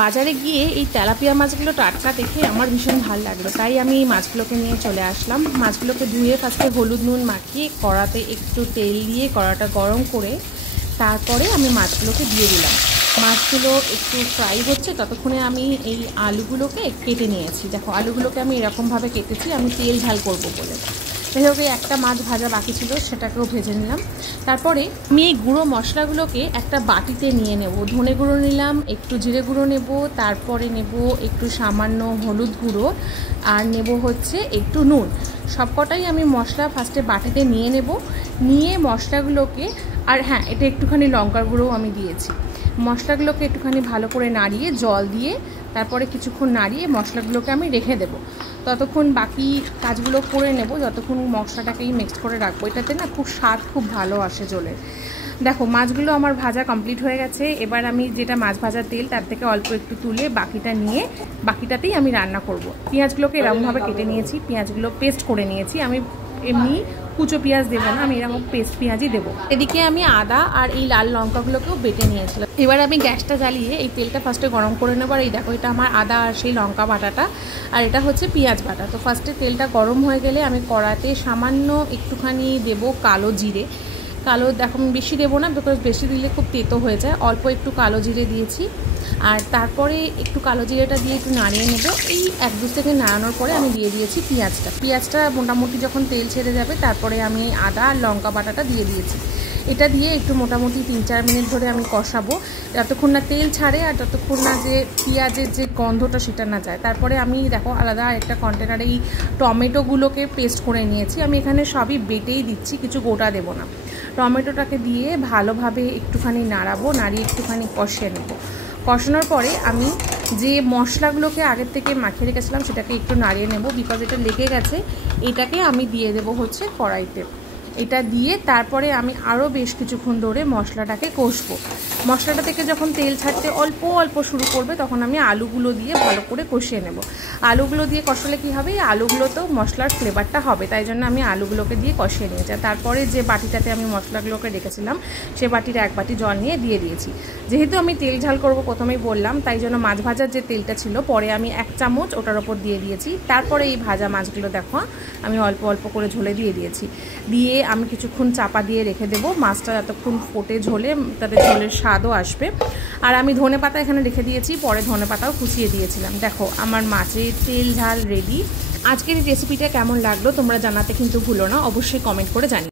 বাজারে গিয়ে এই তেলাপিয়া মাছগুলো টাটকা দেখে আমার ভীষণ ভালো লাগলো, তাই আমি এই মাছগুলোকে নিয়ে চলে আসলাম। মাছগুলোকে ধুয়ে ফার্স্টে হলুদ নুন মাখিয়ে কড়াতে একটু তেল দিয়ে কড়াটা গরম করে তারপরে আমি মাছগুলোকে দিয়ে দিলাম। মাছগুলো একটু ফ্রাই হচ্ছে ততক্ষণে আমি এই আলুগুলোকে কেটে নিয়েছি। দেখো আলুগুলোকে আমি এরকমভাবে কেটেছি, আমি তেল ঝাল করবো বলে। এভাবে একটা মাছ ভাজা বাকি ছিল, সেটাকেও ভেজে নিলাম। তারপরে আমি এই গুঁড়ো মশলাগুলোকে একটা বাটিতে নিয়ে নেব। ধনে গুঁড়ো নিলাম, একটু জিরে গুঁড়ো নেব, তারপরে নেব একটু সামান্য হলুদ গুঁড়ো, আর নেব হচ্ছে একটু নুন। সবকটাই আমি মশলা ফার্স্টে বাটিতে নিয়ে নেব। নিয়ে মশলাগুলোকে, আর হ্যাঁ, এটা একটুখানি লঙ্কার গুঁড়োও আমি দিয়েছি। মশলাগুলোকে একটুখানি ভালো করে নাড়িয়ে জল দিয়ে তারপরে কিছুক্ষণ নাড়িয়ে মশলাগুলোকে আমি রেখে দেব। ততক্ষণ বাকি কাজগুলো করে নেব, যতক্ষণ মশলাটাকেই মিক্স করে রাখবো। এটাতে না খুব স্বাদ খুব ভালো আসে জলের। দেখো মাছগুলো আমার ভাজা কমপ্লিট হয়ে গেছে। এবার আমি যেটা মাছ ভাজার তেল তার থেকে অল্প একটু তুলে বাকিটা নিয়ে বাকিটাতেই আমি রান্না করব। পেঁয়াজগুলোকে এরকমভাবে কেটে নিয়েছি, পেঁয়াজগুলো পেস্ট করে নিয়েছি। আমি এমনি কুচো পেঁয়াজ দেবো না, আমি এরকম পেস্ট পেঁয়াজই দেবো। এদিকে আমি আদা আর এই লাল লঙ্কাগুলোকেও বেটে নিয়েছিলাম। এবার আমি গ্যাসটা জ্বালিয়ে এই তেলটা ফার্স্টে গরম করে নেবো। আর এই দেখো, এটা আমার আদা আর সেই লঙ্কা বাটাটা, আর এটা হচ্ছে পেঁয়াজ বাটা। তো ফার্স্টে তেলটা গরম হয়ে গেলে আমি কড়াতে সামান্য একটুখানি দেবো কালো জিরে। কালো দেখো আমি বেশি দেবো না, বিকজ বেশি দিলে খুব তেতো হয়ে যায়। অল্প একটু কালো জিরে দিয়েছি, আর তারপরে একটু কালো জিরেটা দিয়ে একটু নাড়িয়ে নেব। এই 1-2 সেকেন্ড নাড়ানোর পরে আমি দিয়ে দিয়েছি পেঁয়াজটা মোটামুটি যখন তেল ছেড়ে যাবে তারপরে আমি আদা আর লঙ্কা বাটাটা দিয়ে দিয়েছি। এটা দিয়ে একটু মোটামুটি 3-4 মিনিট ধরে আমি কষাবো, যতক্ষণ না তেল ছাড়ে আর ততক্ষণ না যে পেঁয়াজের যে গন্ধটা সেটা না যায়। তারপরে আমি দেখো আলাদা একটা কন্টেনারে এই টমেটোগুলোকে পেস্ট করে নিয়েছি। আমি এখানে সবই বেটেই দিচ্ছি, কিছু গোটা দেবো না। টমেটোটাকে দিয়ে ভালোভাবে একটুখানি নাড়াবো, নাড়িয়ে একটুখানি কষিয়ে নেবো। কষানোর পরে আমি যে মশলাগুলোকে আগের থেকে মাখিয়ে রেখেছিলাম সেটাকে একটু নাড়িয়ে নেব, বিকজ এটা লেগে গেছে। এটাকে আমি দিয়ে দেবো হচ্ছে কড়াইতে। এটা দিয়ে তারপরে আমি আরও বেশ কিছুক্ষণ ধরে মশলাটাকে কষবো। মশলাটা থেকে যখন তেল ছাড়তে অল্প অল্প শুরু করবে তখন আমি আলুগুলো দিয়ে ভালো করে কষিয়ে নেব। আলুগুলো দিয়ে কষালে কী হবে, এই আলুগুলোতেও মশলার ফ্লেভারটা হবে, তাই জন্য আমি আলুগুলোকে দিয়ে কষিয়ে নিয়েছি। তারপরে যে বাটিটাতে আমি মশলাগুলোকে রেখেছিলাম সে বাটির 1 বাটি জল নিয়ে দিয়ে দিয়েছি। যেহেতু আমি তেল ঝাল করবো প্রথমেই বললাম, তাই জন্য মাছ ভাজার যে তেলটা ছিল পরে আমি 1 চামচ ওটার ওপর দিয়ে দিয়েছি। তারপরে এই ভাজা মাছগুলো দেখো আমি অল্প অল্প করে ঝোলে দিয়ে দিয়েছি। দিয়ে আমি কিছুক্ষণ চাপা দিয়ে রেখে দেবো, মাছটা যতক্ষণ ফোটে ঝোলে, তাতে ঝোলের স্বাদও আসবে। আর আমি ধনেপাতা এখানে রেখে দিয়েছি, পরে ধনেপাতাও কুচিয়ে দিয়েছিলাম। দেখো আমার মাছের তেল ঝাল রেডি। আজকের এই রেসিপিটা কেমন লাগলো তোমরা জানাতে কিন্তু ভুলো না, অবশ্যই কমেন্ট করে জানিও।